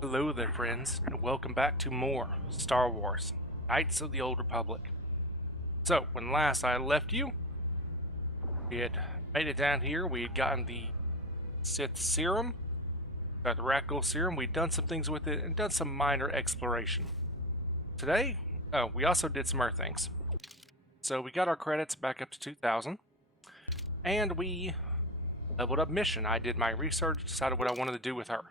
Hello there, friends, and welcome back to more Star Wars Knights of the Old Republic. So, when last I left you, we had made it down here. We had gotten the Sith Serum, got the Rakghoul Serum. We'd done some things with it and done some minor exploration. Today, we also did some other things. So, we got our credits back up to 2,000, and we leveled up Mission. I did my research, decided what I wanted to do with her.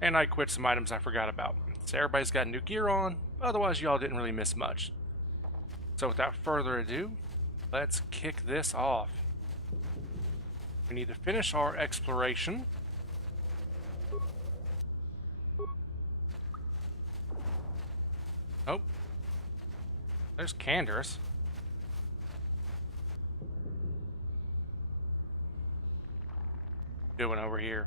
And I quit some items I forgot about. So everybody's got new gear on, otherwise y'all didn't really miss much. So without further ado, let's kick this off. We need to finish our exploration. Oh. There's Candace. Doing over here.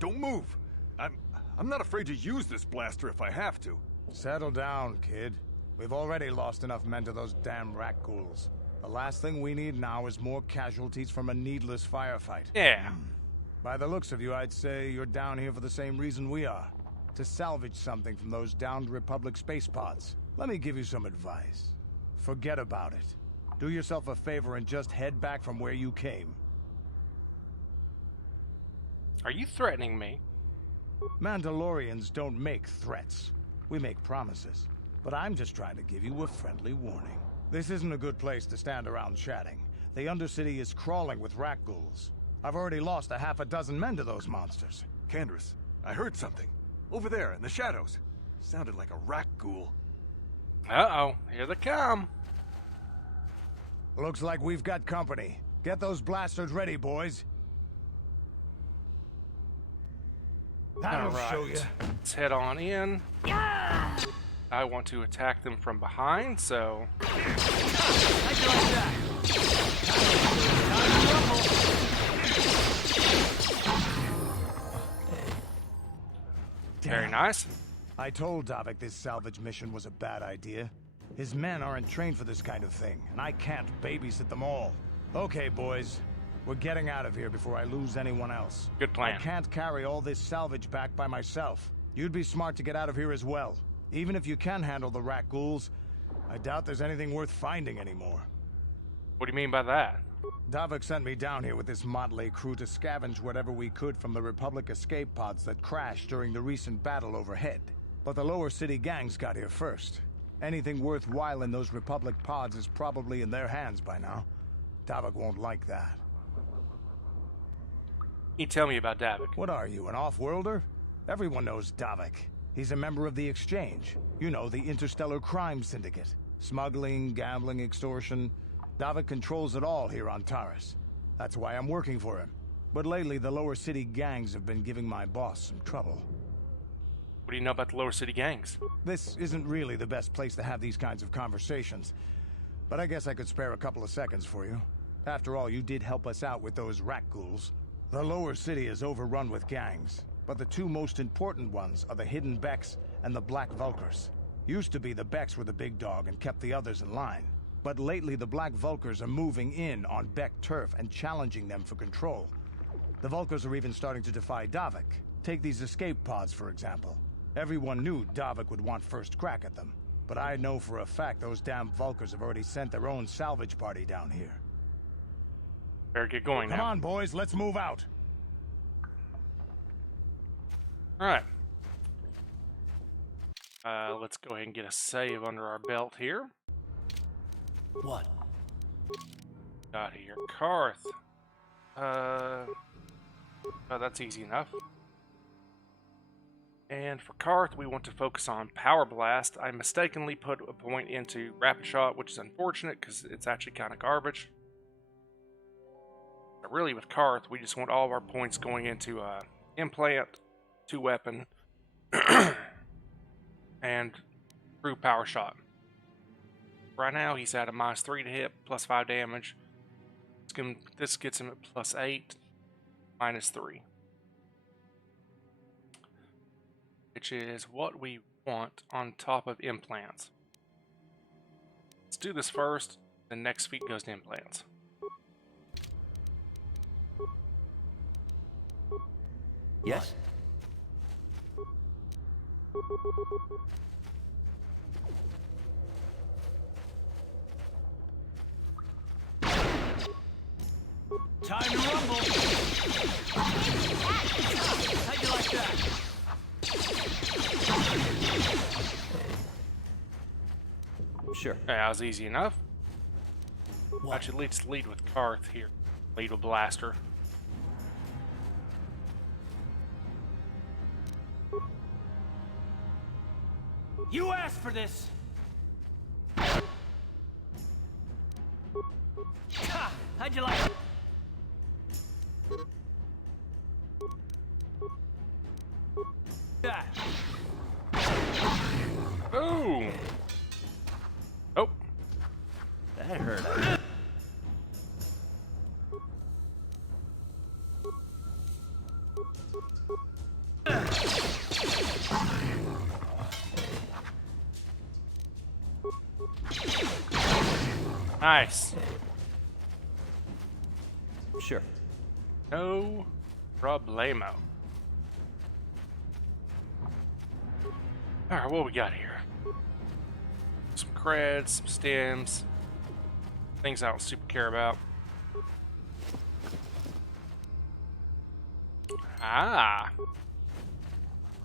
Don't move. I'm not afraid to use this blaster if I have to. Settle down, kid. We've already lost enough men to those damn Rakghouls. The last thing we need now is more casualties from a needless firefight. Yeah. By the looks of you, I'd say you're down here for the same reason we are. To salvage something from those downed Republic space pods. Let me give you some advice. Forget about it. Do yourself a favor and just head back from where you came. Are you threatening me? Mandalorians don't make threats. We make promises. But I'm just trying to give you a friendly warning. This isn't a good place to stand around chatting. The Undercity is crawling with Rakghouls. I've already lost a half a dozen men to those monsters. Candace, I heard something. Over there in the shadows. Sounded like a Rakghoul. Uh-oh, here they come. Looks like we've got company. Get those blasters ready, boys. That'll show you. Let's head on in. Yeah! I want to attack them from behind, so... Very nice. I told Davik this salvage mission was a bad idea. His men aren't trained for this kind of thing, and I can't babysit them all. Okay, boys. We're getting out of here before I lose anyone else. Good plan. I can't carry all this salvage back by myself. You'd be smart to get out of here as well. Even if you can handle the Rakghouls, I doubt there's anything worth finding anymore. What do you mean by that? Davik sent me down here with this motley crew to scavenge whatever we could from the Republic escape pods that crashed during the recent battle overhead. But the lower city gangs got here first. Anything worthwhile in those Republic pods is probably in their hands by now. Davik won't like that. You tell me about Davik. What are you, an off-worlder? Everyone knows Davik. He's a member of the Exchange. You know, the interstellar crime syndicate. Smuggling, gambling, extortion. Davik controls it all here on Taris. That's why I'm working for him. But lately, the lower city gangs have been giving my boss some trouble. What do you know about the lower city gangs? This isn't really the best place to have these kinds of conversations. But I guess I could spare a couple of seconds for you. After all, you did help us out with those Rakghouls. The lower city is overrun with gangs, but the two most important ones are the Hidden Becks and the Black Vulkars. Used to be the Becks were the big dog and kept the others in line. But lately the Black Vulkars are moving in on Beck turf and challenging them for control. The Vulkars are even starting to defy Davik. Take these escape pods, for example. Everyone knew Davik would want first crack at them. But I know for a fact those damn Vulkars have already sent their own salvage party down here. Better get going now. Come on, boys, let's move out. Alright. Let's go ahead and get a save under our belt here. What? Got here. Karth. Oh, that's easy enough. And for Karth, we want to focus on Power Blast. I mistakenly put a point into Rapid Shot, which is unfortunate because it's actually kind of garbage. But really, with Karth, we just want all of our points going into Implant, 2-weapon, and True Power Shot. Right now, he's at a -3 to hit, +5 damage. This gets him at +8, -3. Which is what we want on top of implants. do this first, then next week goes to implants. Yes. Time to rumble! How'd you like that? Sure. That was easy enough. What? Actually, let's lead with Karth here. Lead with Blaster. You asked for this! Ha! How'd you like it? That. Boom! Oh, That hurt. nice. Sure. No problemo. Alright, what we got here? Some creds, some stems. Things I don't super care about. Ah!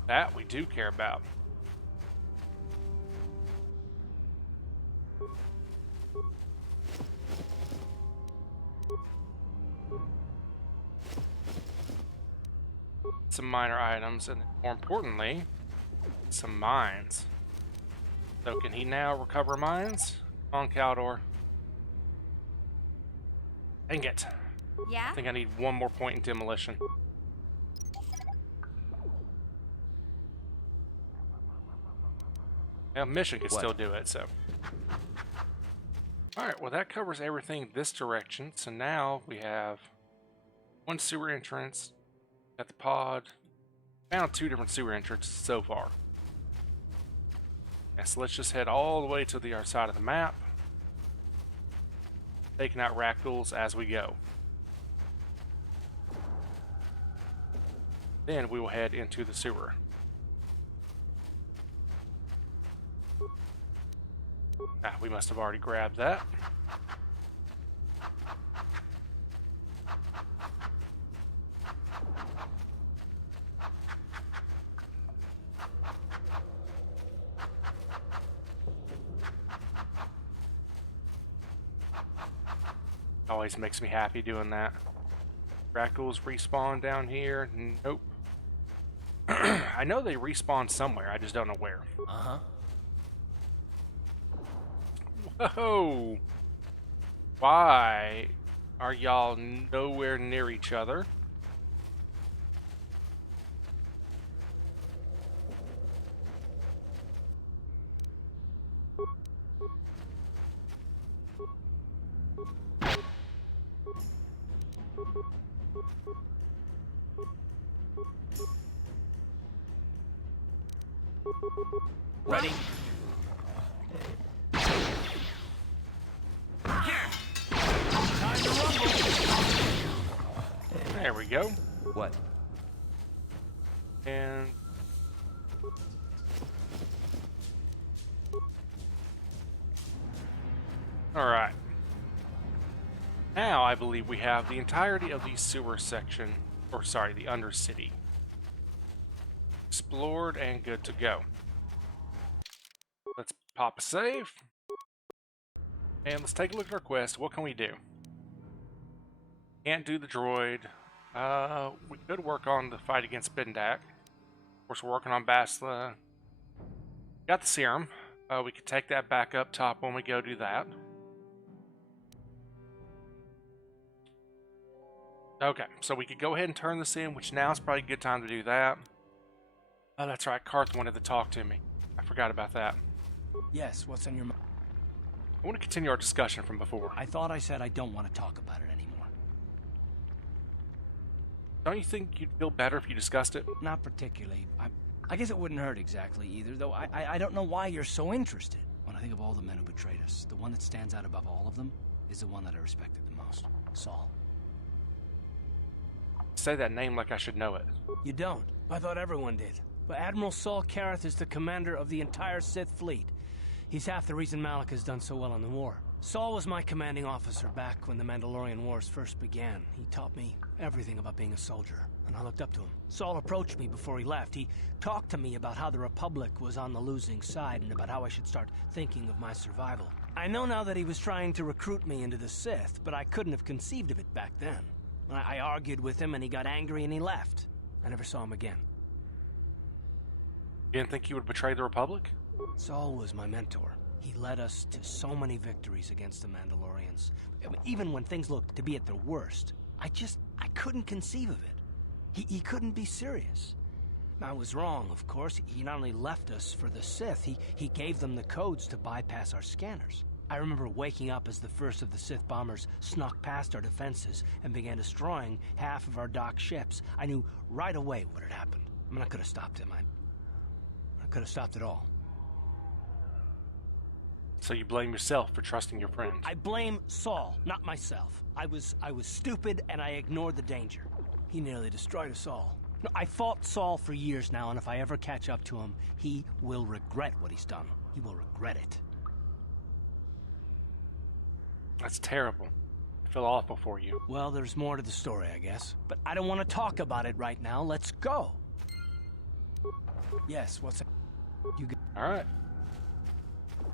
That we do care about. Some minor items, and more importantly, some mines. So can he now recover mines? Come on, KotOR. Dang it. Yeah? I think I need one more point in demolition. Yeah, mission could What? still do it, so. Alright, well that covers everything this direction. So now we have one sewer entrance at the pod. Found 2 different sewer entrances so far. Yeah, so let's just head all the way to the other side of the map. Taking out racktools as we go. Then we will head into the sewer. Ah, we must have already grabbed that. Always makes me happy doing that. Racktools respawn down here. Nope. I know they respawn somewhere, I just don't know where. Uh-huh. Whoa! Why are y'all nowhere near each other? Ready? Time to rumble! There we go. What? And alright. Now I believe we have the entirety of the sewer section, or sorry, the Undercity, explored and good to go. Let's pop a save. And let's take a look at our quest. What can we do? Can't do the droid. We could work on the fight against Bendak. Of course, we're working on Basla. Got the serum. We could take that back up top when we go do that. Okay, so we could go ahead and turn this in, which now is probably a good time to do that. Oh, that's right. Karth wanted to talk to me. I forgot about that. Yes, what's on your mind? I want to continue our discussion from before. I thought I said I don't want to talk about it anymore. Don't you think you'd feel better if you discussed it? Not particularly. I guess it wouldn't hurt exactly either, though I don't know why you're so interested when I think of all the men who betrayed us, the one that stands out above all of them is the one that I respected the most. Saul. Say that name like I should know it. You don't. I thought everyone did. But Admiral Saul Kareth is the commander of the entire Sith fleet. He's half the reason Malak has done so well in the war. Saul was my commanding officer back when the Mandalorian Wars first began. He taught me everything about being a soldier, and I looked up to him. Saul approached me before he left. He talked to me about how the Republic was on the losing side and about how I should start thinking of my survival. I know now that he was trying to recruit me into the Sith, but I couldn't have conceived of it back then. I argued with him and he got angry and he left. I never saw him again. You didn't think he would betray the Republic? Saul was my mentor. He led us to so many victories against the Mandalorians. I mean, even when things looked to be at their worst, I couldn't conceive of it. He couldn't be serious. I was wrong, of course. He not only left us for the Sith, he gave them the codes to bypass our scanners. I remember waking up as the first of the Sith bombers snuck past our defenses and began destroying half of our docked ships. I knew right away what had happened. I mean, I could have stopped him. I could have stopped it all. So you blame yourself for trusting your friend. I blame Saul, not myself. I was stupid and I ignored the danger. He nearly destroyed us all. No, I fought Saul for years now, and if I ever catch up to him, he will regret what he's done. He will regret it. That's terrible. I feel awful for you. Well, there's more to the story, I guess. But I don't want to talk about it right now. Let's go. Yes, what's it? Alright.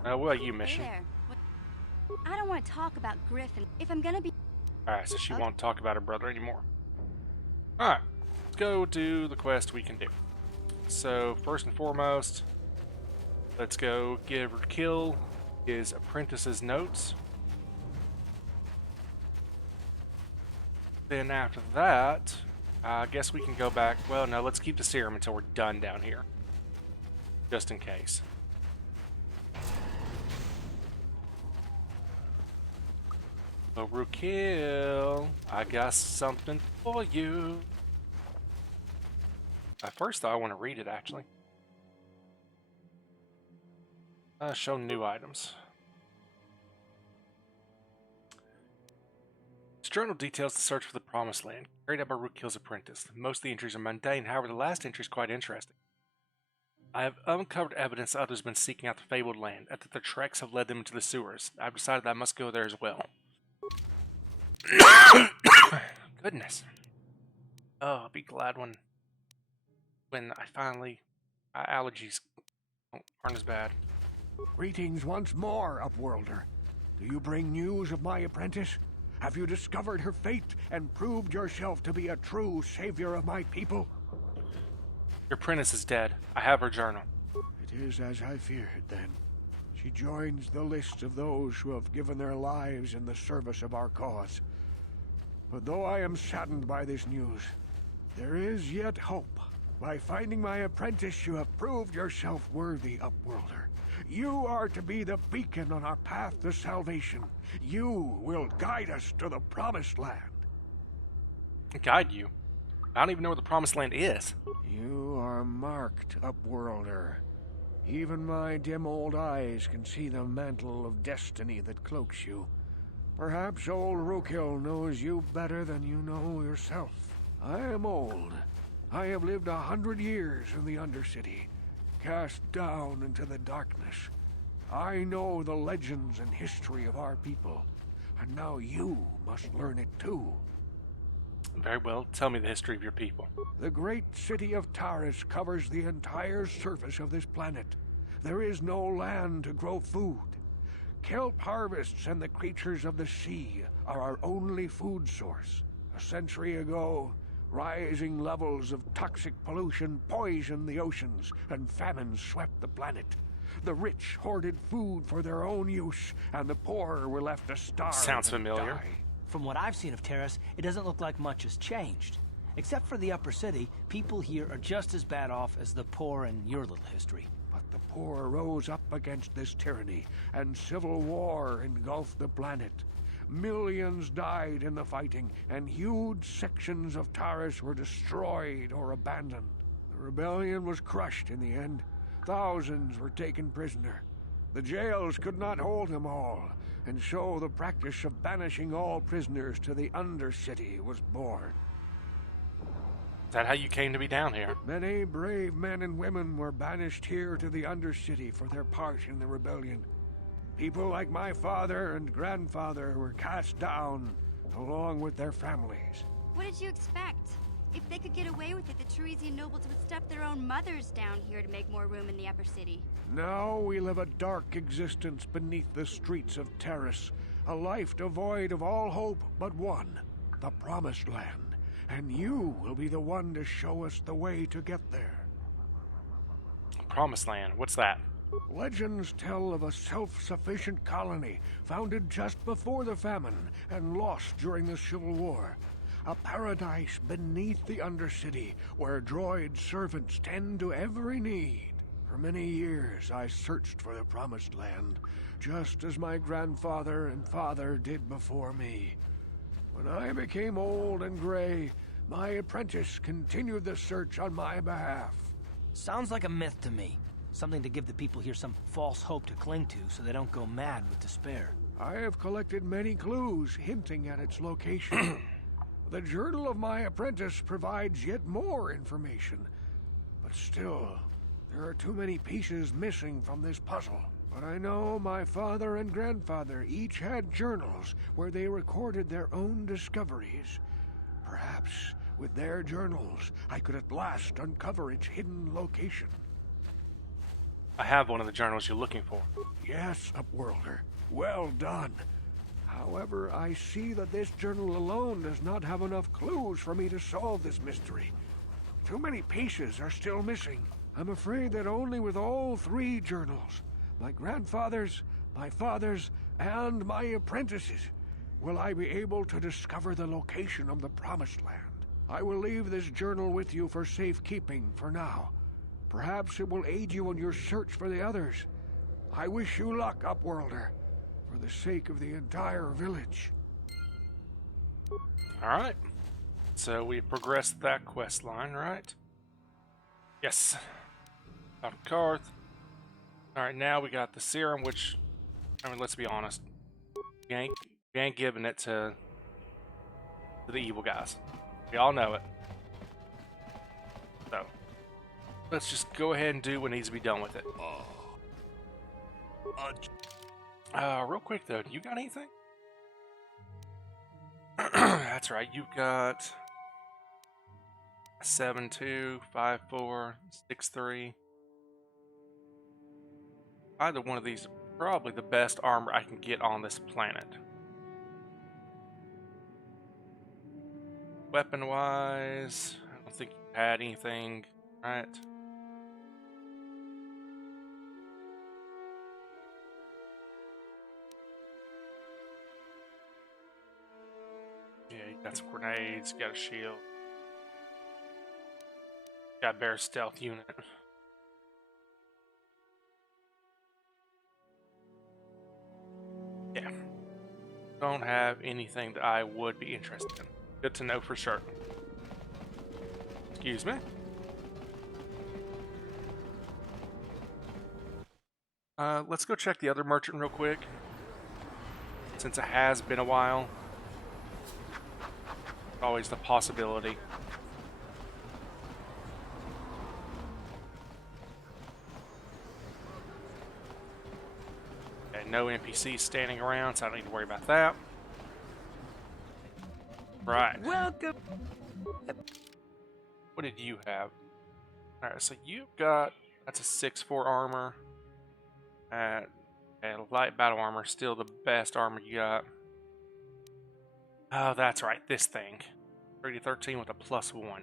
What are you, Hey Mission? there. I don't want to talk about Griffin. If I'm gonna be... Alright, so she Okay. won't talk about her brother anymore. Alright, let's go do the quest we can do. So, first and foremost, let's go give or kill his apprentice's notes. Then after that, I guess we can go back. Well, no, let's keep the serum until we're done down here. Just in case. Overkill, I got something for you. At first, though, I want to read it, actually. Show new items. This journal details the search for the Promised Land, carried out by Rookill's apprentice. Most of the entries are mundane, however, the last entry is quite interesting. I have uncovered evidence that others have been seeking out the fabled land, and that their treks have led them into the sewers. I've decided that I must go there as well. Goodness. Oh, I'll be glad when I finally... my allergies aren't as bad. Greetings once more, Upworlder. Do you bring news of my apprentice? Have you discovered her fate and proved yourself to be a true savior of my people? Your apprentice is dead. I have her journal. It is as I feared, then. She joins the list of those who have given their lives in the service of our cause. But though I am saddened by this news, there is yet hope. By finding my apprentice, you have proved yourself worthy, Upworlder. You are to be the beacon on our path to salvation. You will guide us to the Promised Land. Guide you? I don't even know where the Promised Land is. You are marked, Upworlder. Even my dim old eyes can see the mantle of destiny that cloaks you. Perhaps old Rookill knows you better than you know yourself. I am old. I have lived 100 years in the Undercity, cast down into the darkness. I know the legends and history of our people, and now you must learn it too. Very well. Tell me the history of your people. The great city of Taris covers the entire surface of this planet. There is no land to grow food. Kelp harvests and the creatures of the sea are our only food source. A century ago, rising levels of toxic pollution poisoned the oceans, and famine swept the planet. The rich hoarded food for their own use, and the poor were left to starve. Sounds and familiar. die. From what I've seen of Terrace, it doesn't look like much has changed. Except for the upper city, people here are just as bad off as the poor in your little history. But the poor rose up against this tyranny, and civil war engulfed the planet. Millions died in the fighting, and huge sections of Taris were destroyed or abandoned. The rebellion was crushed in the end. Thousands were taken prisoner. The jails could not hold them all, and so the practice of banishing all prisoners to the Undercity was born. Is that how you came to be down here? Many brave men and women were banished here to the Undercity for their part in the rebellion. People like my father and grandfather were cast down, along with their families. What did you expect? If they could get away with it, the Teresian nobles would stuff their own mothers down here to make more room in the upper city. Now we live a dark existence beneath the streets of Terrace, a life devoid of all hope but one, the Promised Land. And you will be the one to show us the way to get there. Promised Land, what's that? Legends tell of a self-sufficient colony founded just before the famine and lost during the Civil War. A paradise beneath the Undercity where droid servants tend to every need. For many years I searched for the Promised Land, just as my grandfather and father did before me. When I became old and gray, my apprentice continued the search on my behalf. Sounds like a myth to me. Something to give the people here some false hope to cling to so they don't go mad with despair. I have collected many clues hinting at its location. The journal of my apprentice provides yet more information. But still, there are too many pieces missing from this puzzle. But I know my father and grandfather each had journals where they recorded their own discoveries. Perhaps with their journals, I could at last uncover its hidden location. I have one of the journals you're looking for. Yes, Upworlder. Well done. However, I see that this journal alone does not have enough clues for me to solve this mystery. Too many pieces are still missing. I'm afraid that only with all three journals, my grandfather's, my father's, and my apprentice's, will I be able to discover the location of the Promised Land. I will leave this journal with you for safekeeping for now. Perhaps it will aid you in your search for the others. I wish you luck, Upworlder, for the sake of the entire village. Alright. So we progressed that quest line, right? Yes. Out of Karth. Alright, now we got the serum, which, I mean, let's be honest. We ain't giving it to the evil guys. We all know it. So, let's just go ahead and do what needs to be done with it. Real quick though, do you got anything? That's right, you've got 7-2, 5-4, 6-3. Either one of these is probably the best armor I can get on this planet. Weapon-wise, I don't think you had anything, right? Yeah, you got some grenades, you got a shield. Got bear stealth unit. Yeah. Don't have anything that I would be interested in. Good to know for sure. Excuse me. Let's go check the other merchant real quick. Since it has been a while. Always the possibility. Okay, no NPCs standing around, so I don't need to worry about that. Right. Welcome. What did you have? Alright, so you've got, that's a 6-4 armor. And light battle armor, still the best armor you got. Oh, that's right, this thing. 3-13 with a +1.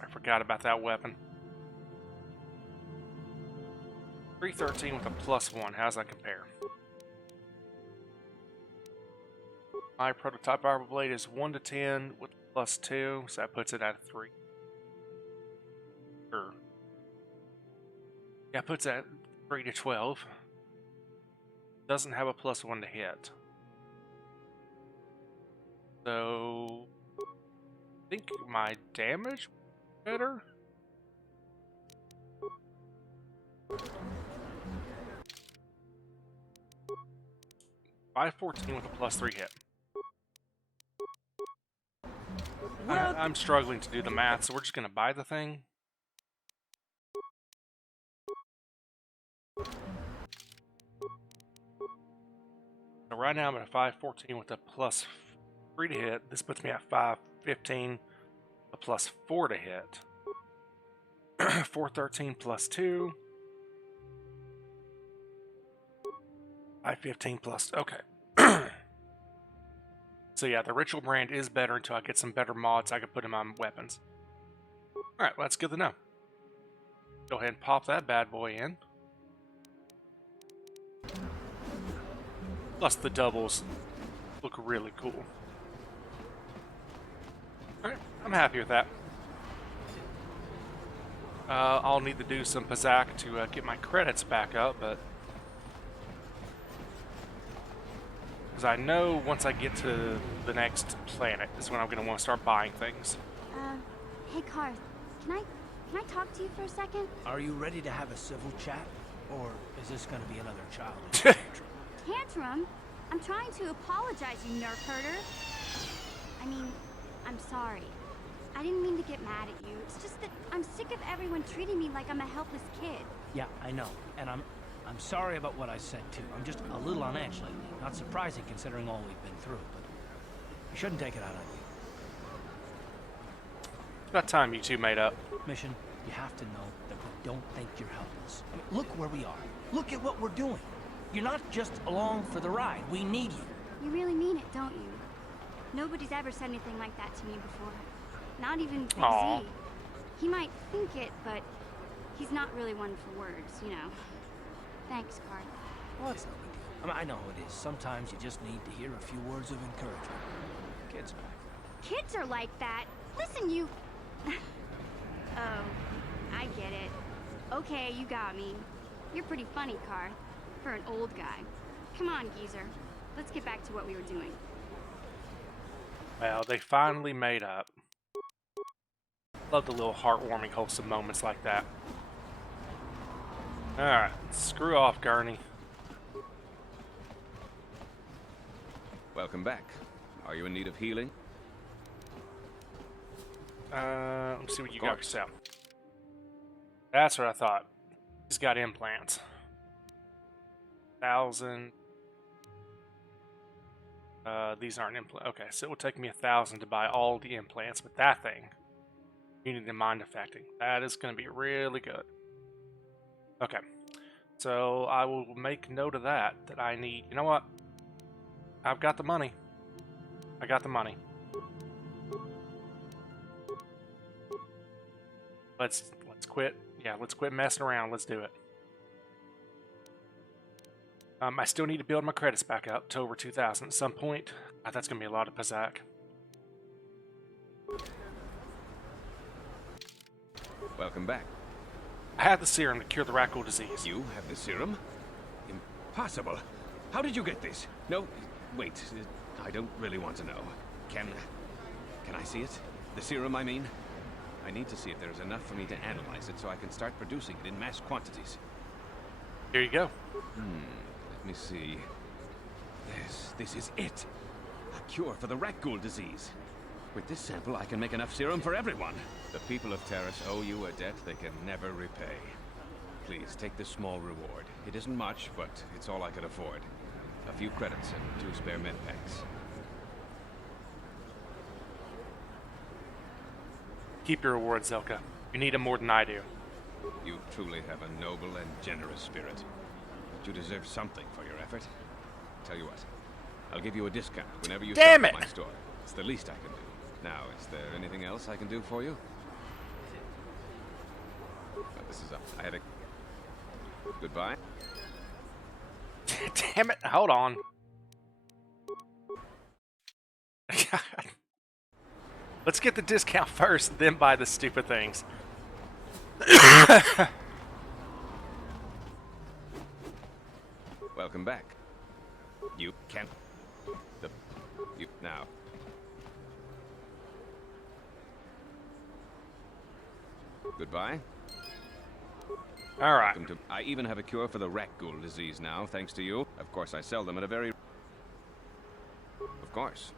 I forgot about that weapon. 3-13 with a +1, how's that compare? My prototype armor blade is 1-10 with +2, so that puts it at a 3. Sure. Yeah, puts it at 3-12. Doesn't have a +1 to hit. So, I think my damage better. 514 with a +3 hit. I'm struggling to do the math, so we're just going to buy the thing. So right now I'm at a 514 with a +3 to hit. This puts me at 515, a +4 to hit. 413 +2. 515 plus. Okay. So yeah, the ritual brand is better until I get some better mods I can put in my weapons. Alright, well, that's good to know. Go ahead and pop that bad boy in. Plus the doubles look really cool. Alright, I'm happy with that. I'll need to do some Pazak to get my credits back up, but... Because I know once I get to the next planet is when I'm going to want to start buying things. Hey Karth, can I talk to you for a second? Are you ready to have a civil chat? Or is this gonna be another childish tantrum? Tantrum? I'm trying to apologize, you nerf herder. I mean, I'm sorry. I didn't mean to get mad at you. It's just that I'm sick of everyone treating me like I'm a helpless kid. Yeah, I know. And I'm sorry about what I said too. I'm just a little on edge lately. Not surprising considering all we've been through, but I shouldn't take it out on you. It's about time you two made up. Mission, you have to know that we don't think you're helpless. I mean, look where we are. Look at what we're doing. You're not just along for the ride. We need you. You really mean it, don't you? Nobody's ever said anything like that to me before. Not even Big Aww. Z. He might think it, but he's not really one for words, you know. Thanks, Karth. Well, it's no big deal. I mean, I know how it is. Sometimes you just need to hear a few words of encouragement. Kids are like Kids are like that. Listen, you... Oh, I get it. Okay, you got me. You're pretty funny, Karth. For an old guy. Come on, geezer. Let's get back to what we were doing. Well, they finally made up. Love the little heartwarming, wholesome moments like that. Alright, screw off, Gurney. Welcome back. Are you in need of healing? Let's see what you got yourself. That's what I thought. He's got implants. 1,000. These aren't implants. Okay, so it will take me 1,000 to buy all the implants, but that thing, unity mind affecting, that is going to be really good. Okay, so I will make note of that I need. You know what? I've got the money. I got the money. Let's quit. Yeah, let's quit messing around. Let's do it. I still need to build my credits back up to over 2,000 at some point. That's going to be a lot of Pazak. Welcome back. I have the serum to cure the Raccoon disease. You have the serum? Impossible. How did you get this? No, wait. I don't really want to know. Can I see it? The serum, I mean? I need to see if there's enough for me to analyze it so I can start producing it in mass quantities. Here you go. Let me see. This is it. A cure for the Raccoon disease. With this sample, I can make enough serum for everyone. The people of Terrace owe you a debt they can never repay. Please, take this small reward. It isn't much, but it's all I could afford. A few credits and 2 spare med packs. Keep your rewards, Zelka. You need them more than I do. You truly have a noble and generous spirit. But you deserve something for your effort. Tell you what, I'll give you a discount whenever you Damn shop it! at my store. It's the least I can do. Now, is there anything else I can do for you? This is up. I had a... Goodbye. Damn it! Hold on. Let's get the discount first, then buy the stupid things. Welcome back. You can't... You... Now. Goodbye. Alright. I even have a cure for the rat ghoul disease now, thanks to you. Of course, I sell them at a very... course.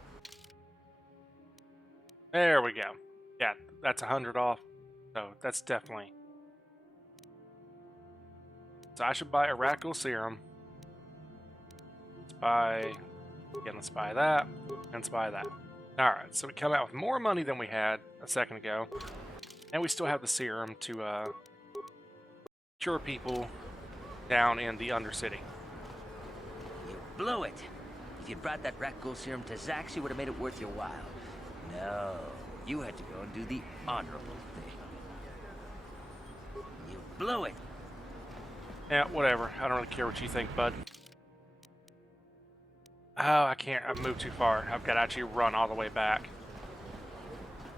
There we go. Yeah, that's 100 off. So that's definitely. So I should buy a Raccoon Serum. Let's buy. Again, let's buy that. And let's buy that. Alright, so we come out with more money than we had a second ago. And we still have the serum to cure people down in the Undercity. You blew it. If you'd brought that Raccoon serum to Zax, you would have made it worth your while. No, you had to go and do the honorable thing. You blew it. Yeah, whatever. I don't really care what you think, bud. Oh, I can't. I've moved too far. I've got to actually run all the way back.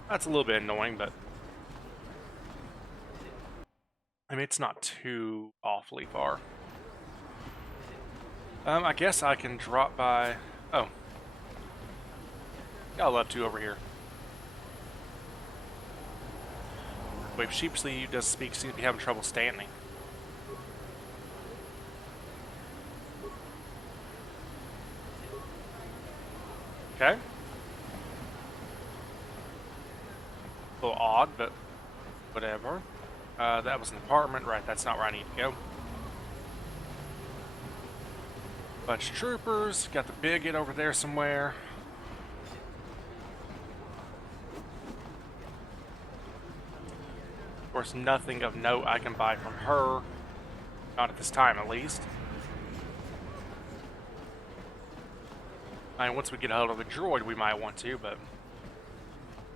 That's a little bit annoying, but... I mean, it's not too awfully far. I guess I can drop by... Oh. I'd love to over here. Wait, sheepishly does speak, seems to be having trouble standing. Okay. A little odd, but whatever. That was an apartment, right? That's not where I need to go. Bunch of troopers. Got the bigot over there somewhere. Of course, nothing of note I can buy from her. Not at this time, at least. I mean, once we get a hold of the droid, we might want to, but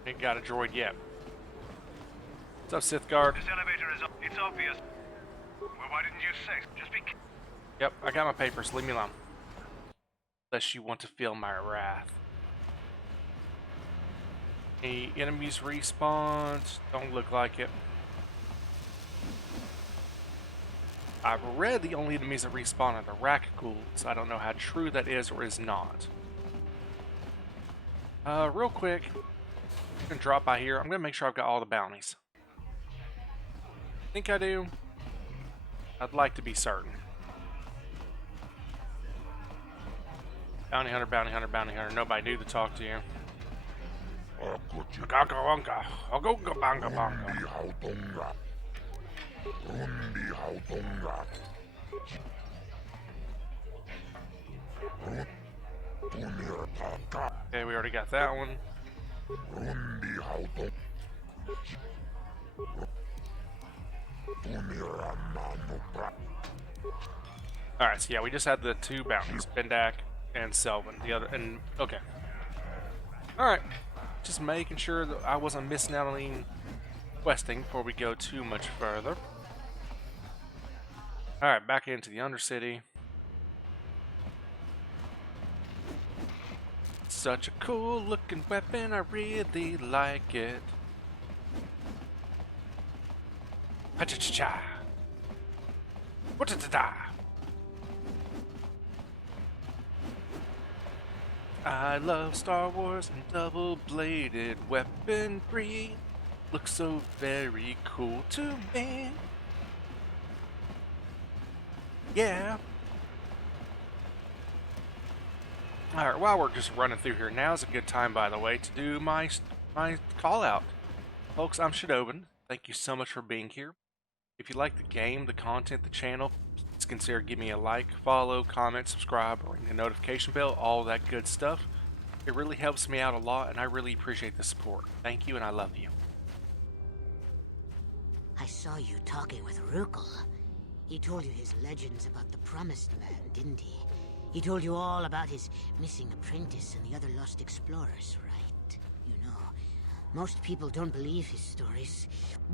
ain't got a droid yet. What's up, Sith Guard? This elevator is up. It's obvious. Well, why didn't you say? Just be... Yep, I got my papers. Leave me alone. Unless you want to feel my wrath. Any enemies respawn? Don't look like it. I've read the only enemies that respawn are the Rakghouls. I don't know how true that is or is not. Real quick, I'm gonna drop by here. I'm gonna make sure I've got all the bounties. I think I do. I'd like to be certain. Bounty hunter, bounty hunter, bounty hunter. Nobody knew to talk to you. Okay, we already got that one. Alright, so yeah, we just had the two bounties, Bendak and Selvin. The other, and okay. Alright, just making sure that I wasn't missing out on any questing before we go too much further. Alright, back into the Undercity. Such a cool looking weapon, I really like it. Ha-cha-cha-cha. What-ta-ta-ta. I love Star Wars and double-bladed weaponry. Looks so very cool to me. Yeah. Alright, while we're just running through here, now's a good time, by the way, to do my call out. Folks, I'm Shadobin. Thank you so much for being here. If you like the game, the content, the channel, please consider giving me a like, follow, comment, subscribe, ring the notification bell, all that good stuff. It really helps me out a lot, and I really appreciate the support. Thank you, and I love you. I saw you talking with Rukel. He told you his legends about the Promised Land, didn't he? He told you all about his missing apprentice and the other lost explorers, right? You know, most people don't believe his stories.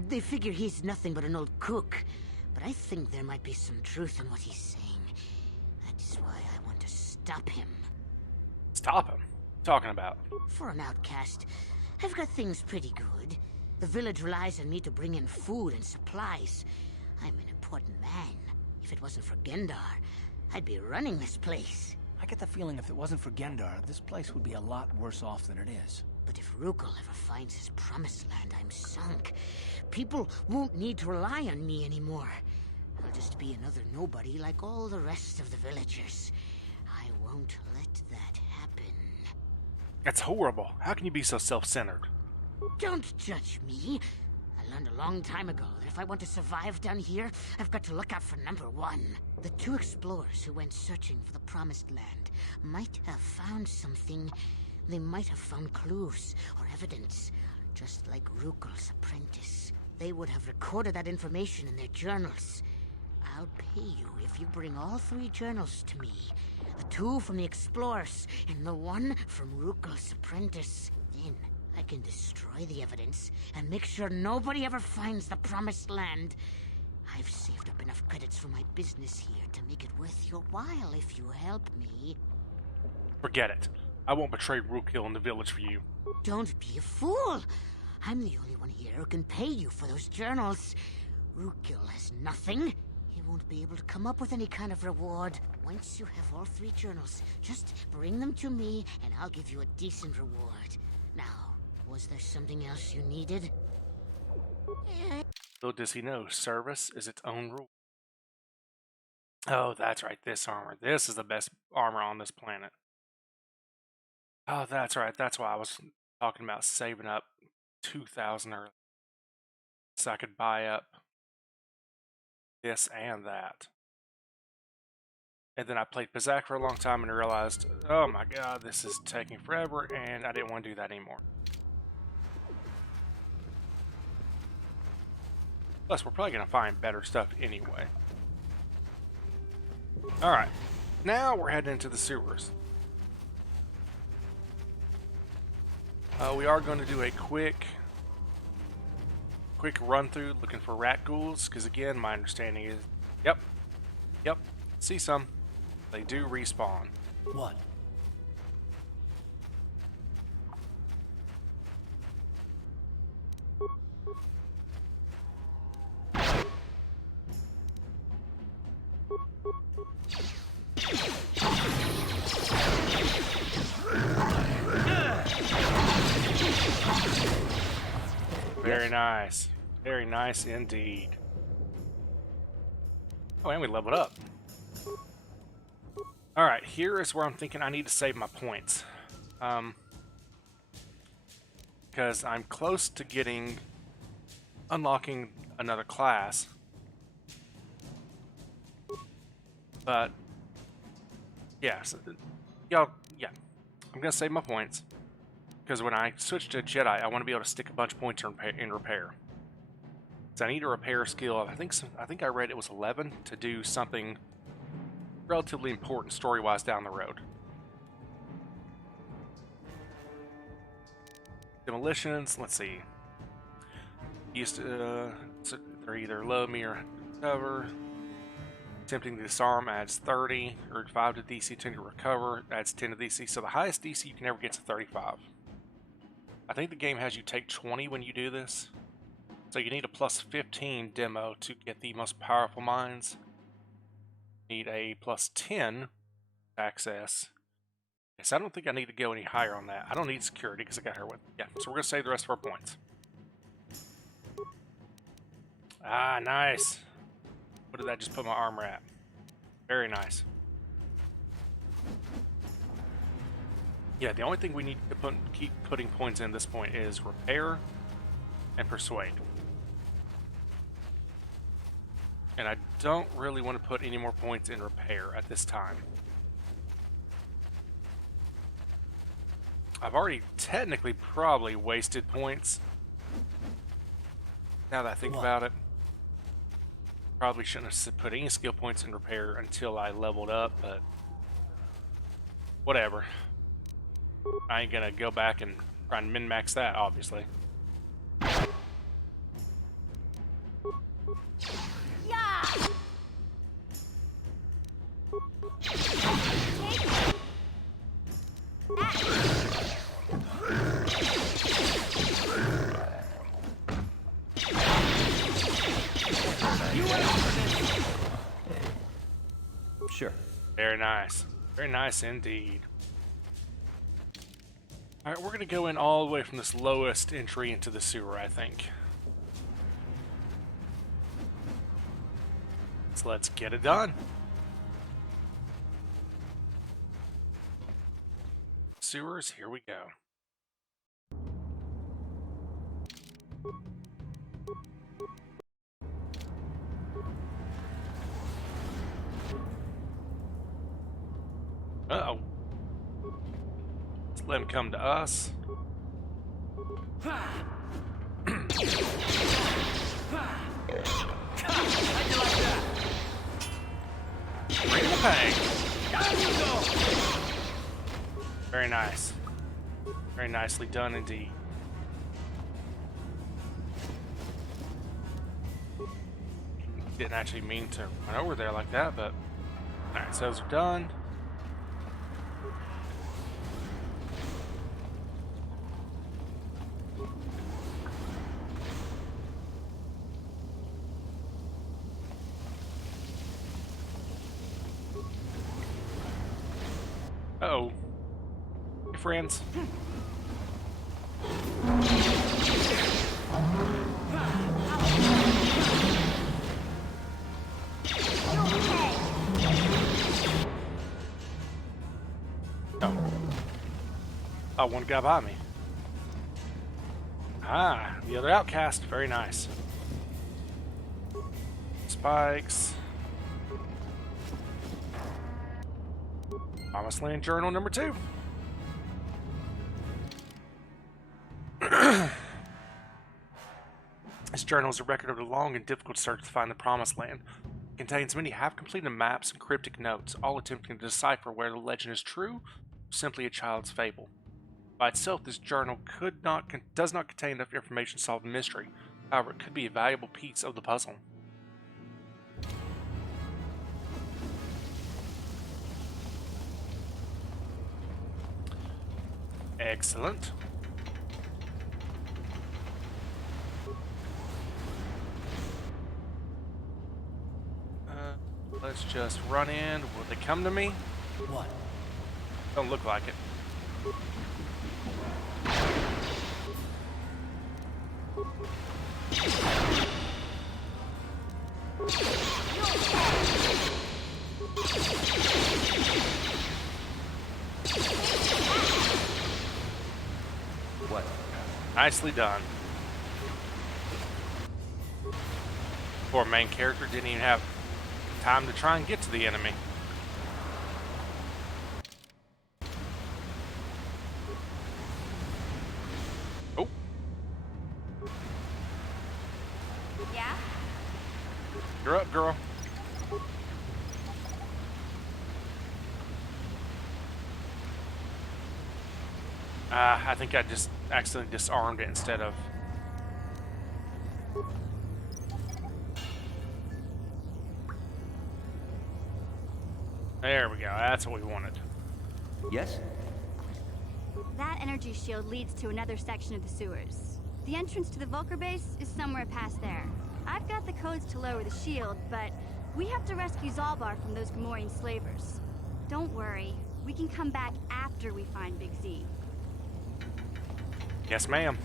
They figure he's nothing but an old cook. But I think there might be some truth in what he's saying. That's why I want to stop him. Stop him? What are you talking about? For an outcast, I've got things pretty good. The village relies on me to bring in food and supplies. I'm an important man. If it wasn't for Gendar, I'd be running this place. I get the feeling if it wasn't for Gendar, this place would be a lot worse off than it is. But if Rukel ever finds his Promised Land, I'm sunk. People won't need to rely on me anymore. I'll just be another nobody like all the rest of the villagers. I won't let that happen. That's horrible. How can you be so self-centered? Don't judge me. I learned a long time ago that if I want to survive down here, I've got to look out for number one. The two explorers who went searching for the Promised Land might have found something. They might have found clues or evidence, just like Rukel's apprentice. They would have recorded that information in their journals. I'll pay you if you bring all 3 journals to me. The 2 from the explorers and the 1 from Rukel's apprentice. Then I can destroy the evidence and make sure nobody ever finds the Promised Land. I've saved up enough credits for my business here to make it worth your while if you help me. Forget it. I won't betray Rookhill in the village for you. Don't be a fool. I'm the only one here who can pay you for those journals. Rookhill has nothing. He won't be able to come up with any kind of reward. Once you have all 3 journals, just bring them to me and I'll give you a decent reward. Now, was there something else you needed? Little does he know, service is its own rule. Oh, that's right, this armor. This is the best armor on this planet. Oh, that's right, that's why I was talking about saving up 2,000 early. So I could buy up this and that. And then I played Pizak for a long time and realized, oh my god, this is taking forever, and I didn't want to do that anymore. Plus, we're probably going to find better stuff anyway. Alright, now we're heading into the sewers. We are going to do a quick run through looking for rat ghouls, because again, my understanding is, yep, see some. They do respawn. What? Very nice. Very nice indeed. Oh, and we leveled up. Alright, here is where I'm thinking I need to save my points. Because I'm close to unlocking another class. But, yeah, I'm going to save my points. Because when I switch to Jedi, I want to be able to stick a bunch of points in repair. So I need a repair skill of, I think I read it was 11 to do something relatively important story-wise down the road. Demolitions, let's see. Used to, so they're either low, me, or cover. Attempting to disarm adds 30, or 5 to DC, 10 to recover, adds 10 to DC. So the highest DC you can ever get is 35. I think the game has you take 20 when you do this. So you need a plus 15 demo to get the most powerful mines. Need a plus 10 access. Yes, I don't think I need to go any higher on that. I don't need security because I got her with. Yeah, so we're going to save the rest of our points. Ah, nice. What did that just put my armor at? Very nice. Yeah, the only thing we need to keep putting points in at this point is repair and persuade. And I don't really want to put any more points in repair at this time. I've already technically probably wasted points. Now that I think about it. Probably shouldn't have put any skill points in repair until I leveled up, but whatever. I ain't gonna go back and try and min-max that, obviously. Yeah. Sure. Very nice. Very nice indeed. Alright, we're going to go in all the way from this lowest entry into the sewer, I think. So let's get it done. sewers. Here we go. Uh-oh. Let's let him come to us. Bring the pain. Very nice. Very nicely done indeed. Didn't actually mean to run over there like that, but alright, so those are done. Uh-oh. Hey, friends. Oh, one guy by me. Ah, the other outcast. Very nice. Spikes. Promised Land Journal number 2. This journal is a record of a long and difficult search to find the Promised Land. It contains many half-completed maps and cryptic notes, all attempting to decipher whether the legend is true or simply a child's fable. By itself, this journal does not contain enough information to solve the mystery. However, it could be a valuable piece of the puzzle. Excellent. Let's just run in. Will they come to me? What? Don't look like it. What? Nicely done. Poor main character didn't even have time to try and get to the enemy. Oh. Yeah? You're up, girl. I think I just accidentally disarmed it instead of... There we go. That's what we wanted. Yes? That energy shield leads to another section of the sewers. The entrance to the Vulcar base is somewhere past there. I've got the codes to lower the shield, but we have to rescue Zaalbar from those Gamorrean slavers. Don't worry. We can come back after we find Big Z. Yes, ma'am.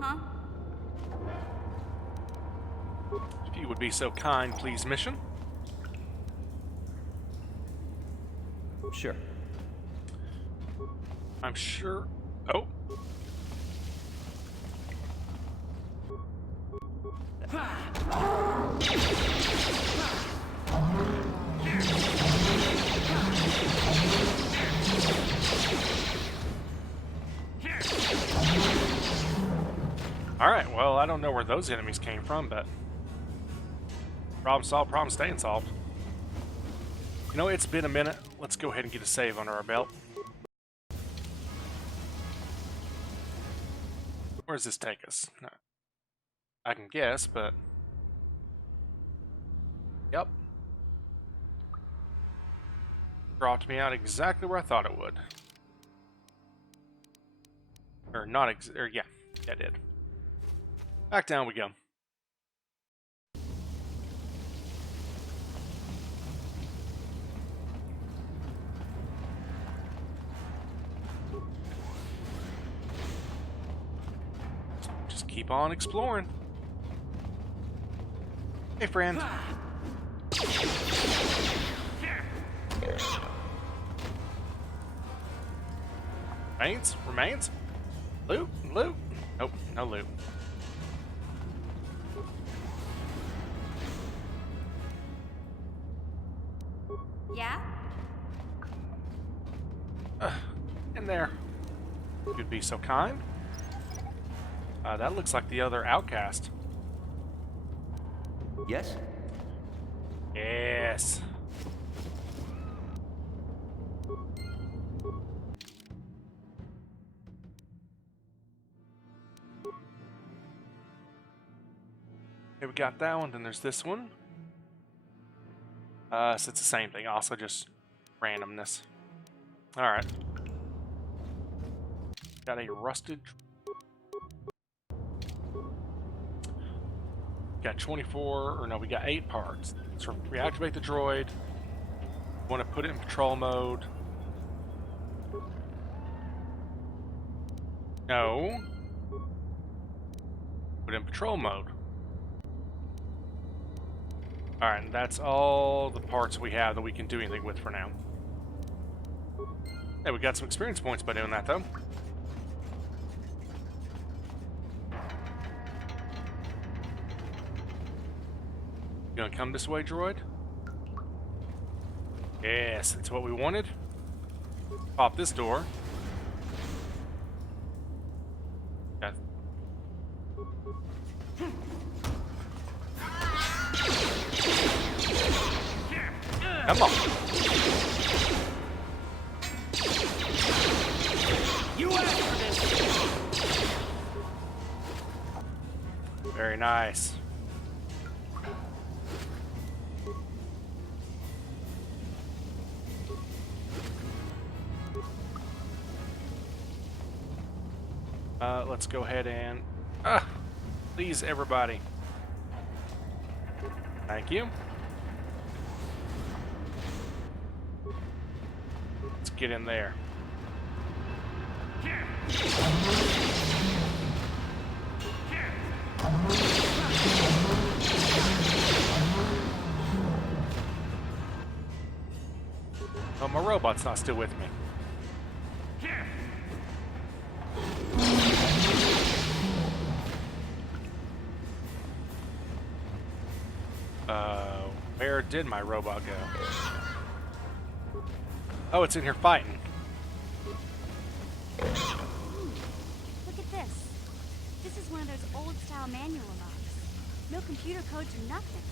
Huh? If you would be so kind, please, mission. Sure. I'm sure... Oh. Alright, well, I don't know where those enemies came from, but... Problem solved, problem staying solved. You know, it's been a minute. Let's go ahead and get a save under our belt. Where does this take us? No. I can guess, but... Yep. Dropped me out exactly where I thought it would. Or not yeah, it did. Back down we go. keep on exploring. Hey, friend. Remains? Loot? Nope, no loot. Yeah? In there. You'd be so kind. That looks like the other outcast. Yes? Yes. Okay, we got that one, then there's this one. So it's the same thing, also just randomness. Alright. Got a rusted... Got 24, or no, we got 8 parts. So reactivate the droid. Want to put it in patrol mode. No. Put it in patrol mode. Alright, and that's all the parts we have that we can do anything with for now. Hey, we got some experience points by doing that, though. You gonna come this way, droid? Yes, that's what we wanted. Pop this door. Got... Come on. You asked for this. Very nice. Let's go ahead and... please, everybody. Thank you. Let's get in there. Oh, my robot's not still with me. Where did my robot go? Oh, it's in here fighting. Look at this. This is one of those old-style manual locks. No computer codes or nothing.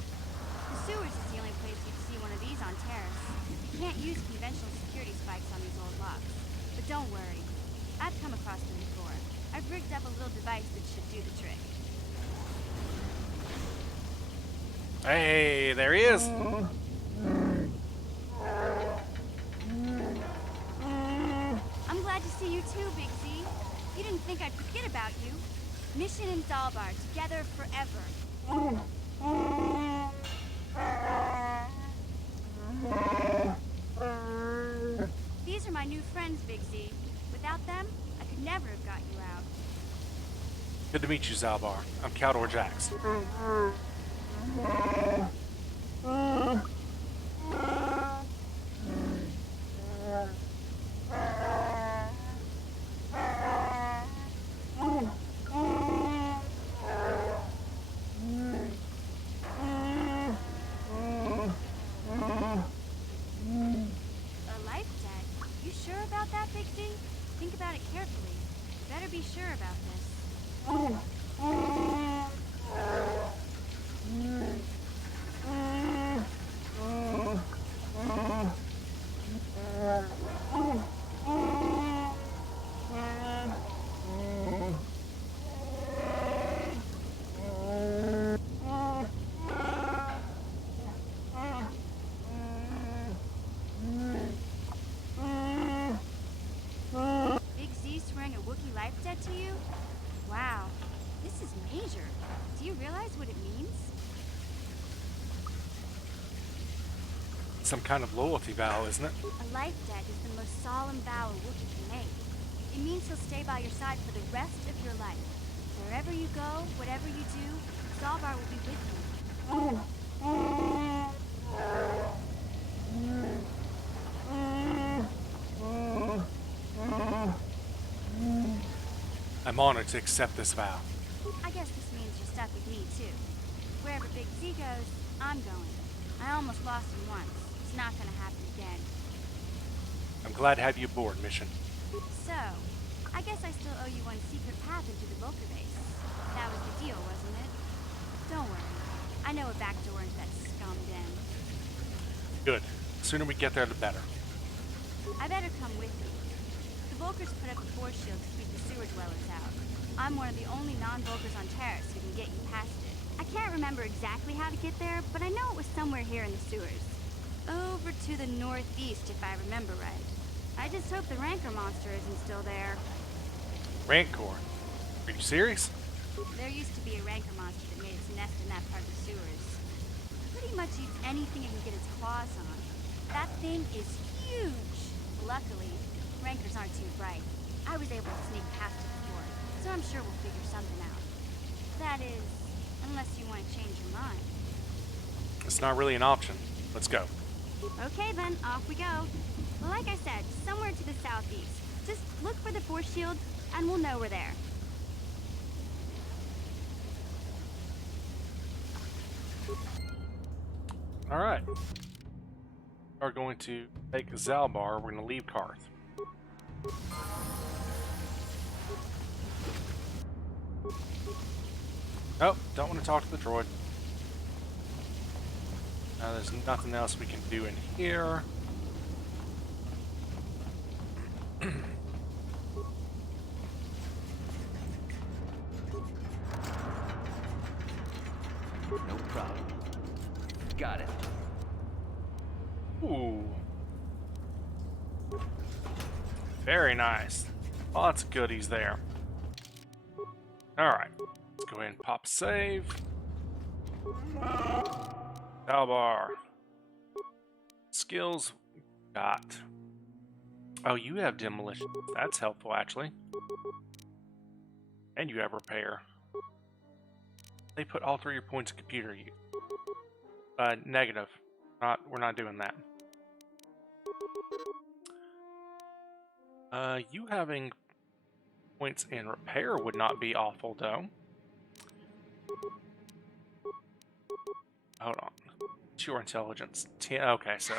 The sewers is the only place you'd see one of these on Terrace. You can't use conventional security spikes on these old locks. But don't worry. I've come across them before. I've rigged up a little device that should do the trick. Hey, there he is. I'm glad to see you too, Big Z. You didn't think I'd forget about you. Mission in Zaalbar, together forever. These are my new friends, Big Z. Without them, I could never have got you out. Good to meet you, Zaalbar. I'm KotOR Jax. A life debt? You sure about that, Big Z? Think about it carefully. You better be sure about this. Big Z swearing a Wookiee life debt to you? Wow, this is major. Do you realize what it means? Some kind of loyalty vow, isn't it? A life debt is the most solemn vow a Wookiee can make. It means he'll stay by your side for the rest of your life. Wherever you go, whatever you do, Zaalbar will be with you. I'm honored to accept this vow. I guess this means you're stuck with me, too. Wherever Big Z goes, I'm going. I almost lost him once. It's not gonna happen again. I'm glad to have you aboard, Mission. So, I guess I still owe you one secret path into the Volker base. That was the deal, wasn't it? Don't worry. I know a back door into that scum den. Good. The sooner we get there, the better. I better come with you. The Volkers put up a force shield to keep the sewer dwellers out. I'm one of the only non-Volkers on Terrace who can get you past it. I can't remember exactly how to get there, but I know it was somewhere here in the sewers. Over to the northeast, if I remember right. I just hope the Rancor monster isn't still there. Rancor? Are you serious? There used to be a Rancor monster that made its nest in that part of the sewers. Pretty much eats anything it can get its claws on. That thing is huge! Luckily, Rancors aren't too bright. I was able to sneak past it before, so I'm sure we'll figure something out. That is, unless you want to change your mind. It's not really an option. Let's go. Okay then, off we go. Like I said, somewhere to the southeast. Just look for the force shield, and we'll know we're there. Alright. We're going to take Zaalbar. We're going to leave Karth. Oh, don't want to talk to the droid. There's nothing else we can do in here. No problem. Got it. Ooh. Very nice. Lots of goodies there. Alright. Let's go ahead and pop save. Zaalbar. Skills got. Oh, you have demolition. That's helpful, actually. And you have repair. They put all 3 of your points in computer use. Negative. We're not doing that. You having points in repair would not be awful, though. Hold on. What's your intelligence? 10. Okay, so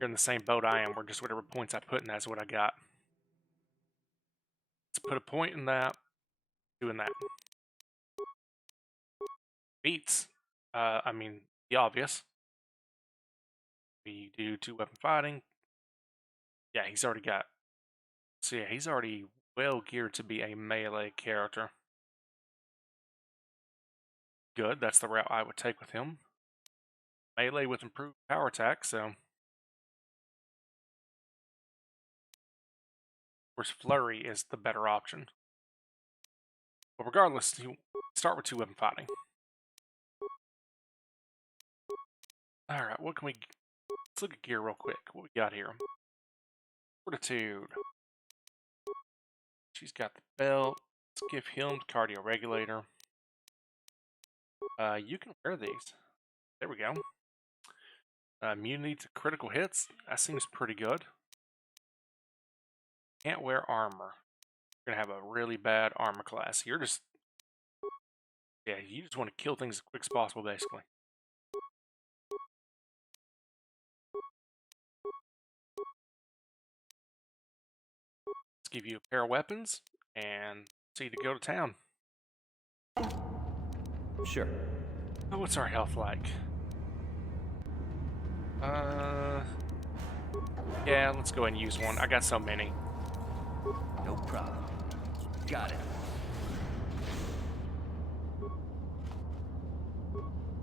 you're in the same boat I am. Where just whatever points I put in, that's what I got. Let's put a point in that. Doing that. Beats. I mean, the obvious. We do 2 weapon fighting. Yeah, he's already got. So yeah, he's already well geared to be a melee character. Good, that's the route I would take with him. Melee with improved power attack, so. Of course, Flurry is the better option. But regardless, you start with 2 weapon fighting. Alright, what can we. Let's look at gear real quick. What we got here? Fortitude. She's got the belt. Let's give him the cardio regulator. You can wear these. There we go. Immunity to critical hits. That seems pretty good. Can't wear armor. You're gonna have a really bad armor class. You're just. Yeah, you just want to kill things as quick as possible, basically. Give you a pair of weapons and see to go to town. Sure. Oh, what's our health like? Yeah, let's go ahead and use one. I got so many. No problem. Got it.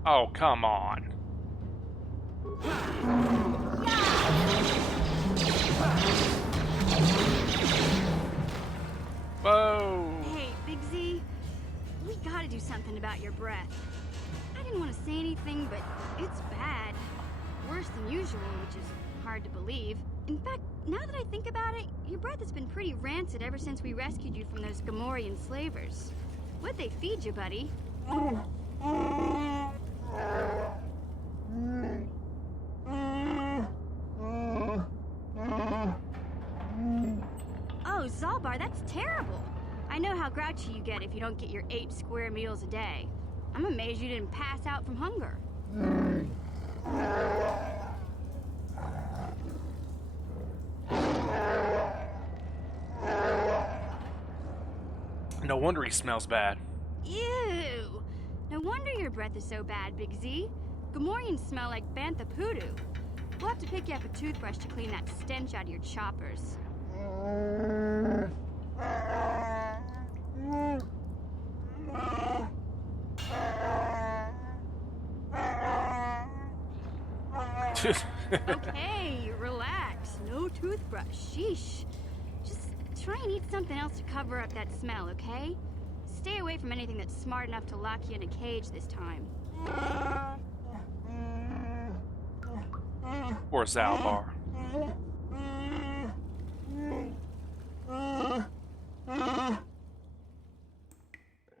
Oh, come on. Whoa! Hey, Big Z, we gotta do something about your breath. I didn't want to say anything, but it's bad. Worse than usual, which is hard to believe. In fact, now that I think about it, your breath has been pretty rancid ever since we rescued you from those Gamorrean slavers. What'd they feed you, buddy? Oh, Zaalbar, that's terrible. I know how grouchy you get if you don't get your 8 square meals a day. I'm amazed you didn't pass out from hunger. No wonder he smells bad. Ew! No wonder your breath is so bad, Big Z. Gamorreans smell like bantha poodoo. We'll have to pick you up a toothbrush to clean that stench out of your choppers. Okay, relax. No toothbrush. Sheesh. Just try and eat something else to cover up that smell, okay? Stay away from anything that's smart enough to lock you in a cage this time. Poor Zaalbar.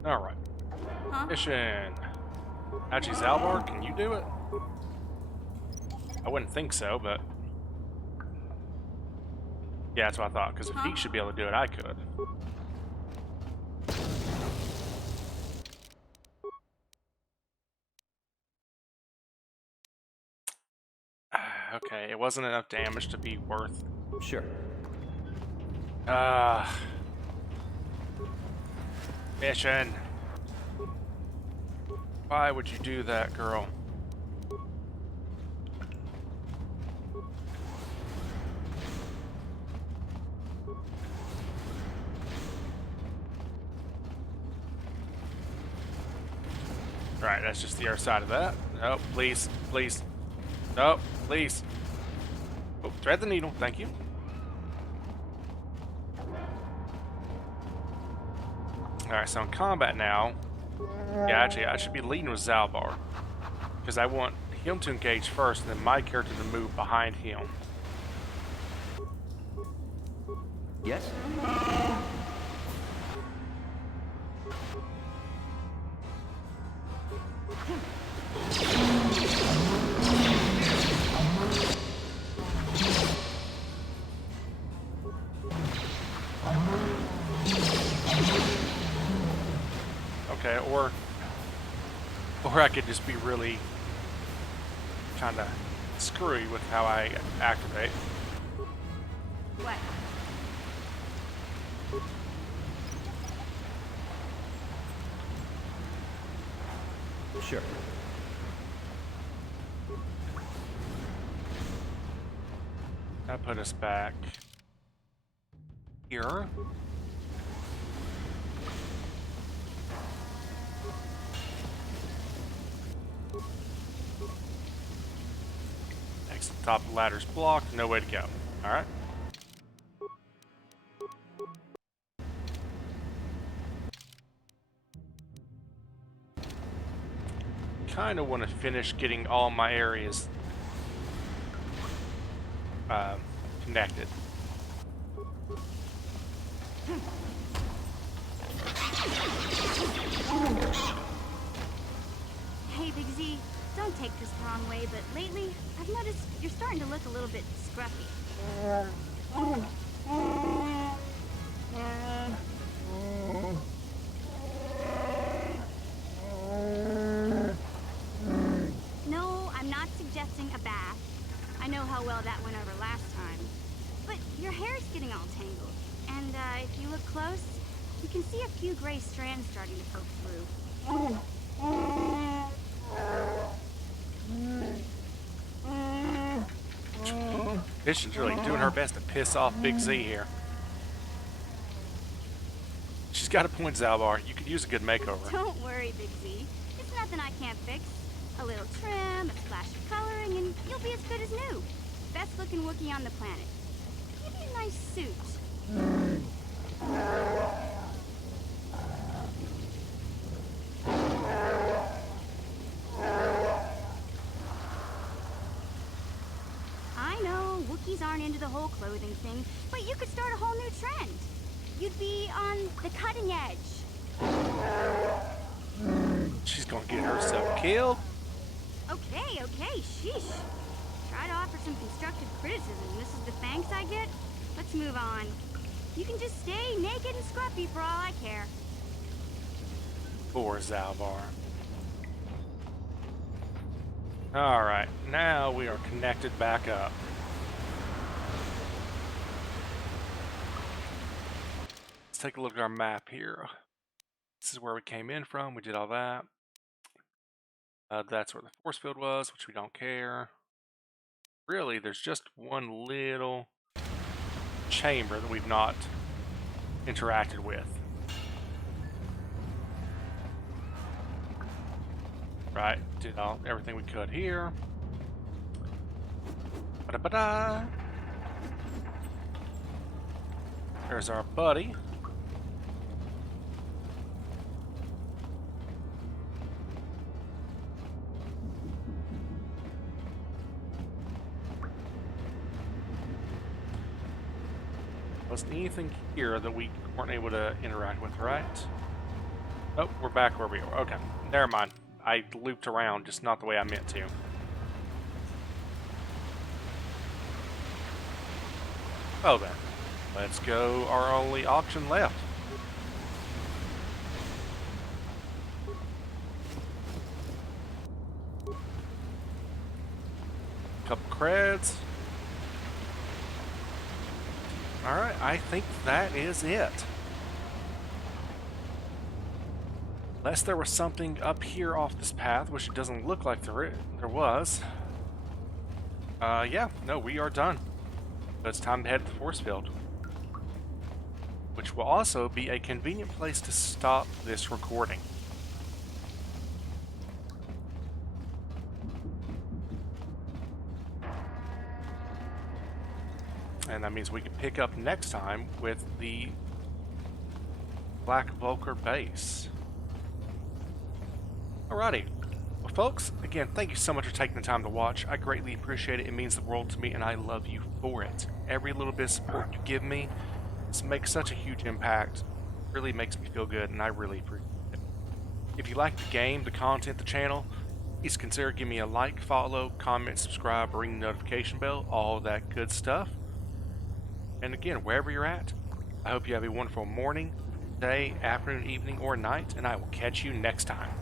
Alright. Huh? Mission. Actually, Zaalbar, can you do it? I wouldn't think so, but... yeah, that's what I thought, because if he should be able to do it, I could. Okay, it wasn't enough damage to be worth... Sure. Mission. Why would you do that, girl? Right, that's just the other side of that. No, please, please. No, please. Oh, thread the needle, thank you. Alright, so in combat now. Yeah, actually, I should be leading with Zaalbar. Because I want him to engage first, and then my character to move behind him. Yes? Okay, or I could just be really kind of screwy with how I activate. What? Sure. That put us back here. Next, the top of the ladder's blocked. No way to go. All right. Kind of want to finish getting all my areas connected. Hey, Big Z, don't take this the wrong way, but lately, I've noticed you're starting to look a little bit scruffy. No, I'm not suggesting a bath. I know how well that went over last time. But your hair's getting all tangled. And if you look close, you can see a few gray strands starting to poke through. Vision's really doing her best to piss off Big Z here. She's got a point, Zaalbar. You could use a good makeover. Don't worry, Big Z. It's nothing I can't fix. A little trim, a splash of coloring, and you'll be as good as new. Best looking Wookie on the planet. Give you a nice suit. I know, Wookiees ladies aren't into the whole clothing thing, but you could start a whole new trend. You'd be on the cutting edge. She's gonna get herself killed. Okay, sheesh. Try to offer some constructive criticism. This is the thanks I get? Let's move on. You can just stay naked and scruffy for all I care. Poor Zaalbar. Alright, now we are connected back up. Let's take a look at our map here. This is where we came in from. We did all that. That's where the force field was, which we don't care. Really, there's just one little chamber that we've not interacted with. Right, did everything we could here. Ba-da-ba-da. There's our buddy. Wasn't anything here that we weren't able to interact with, right? Oh, we're back where we were. Okay, never mind. I looped around, just not the way I meant to. Oh, then. Let's go our only option left. Couple creds. Alright, I think that is it. Unless there was something up here off this path, which it doesn't look like there was. Yeah, no, we are done. So it's time to head to the force field. Which will also be a convenient place to stop this recording. And that means we can pick up next time with the Black Vulcar base. Alrighty. Well, folks, again, thank you so much for taking the time to watch. I greatly appreciate it. It means the world to me, and I love you for it. Every little bit of support you give me makes such a huge impact. It really makes me feel good, and I really appreciate it. If you like the game, the content, the channel, please consider giving me a like, follow, comment, subscribe, ring the notification bell, all that good stuff. And again, wherever you're at, I hope you have a wonderful morning, day, afternoon, evening, or night, and I will catch you next time.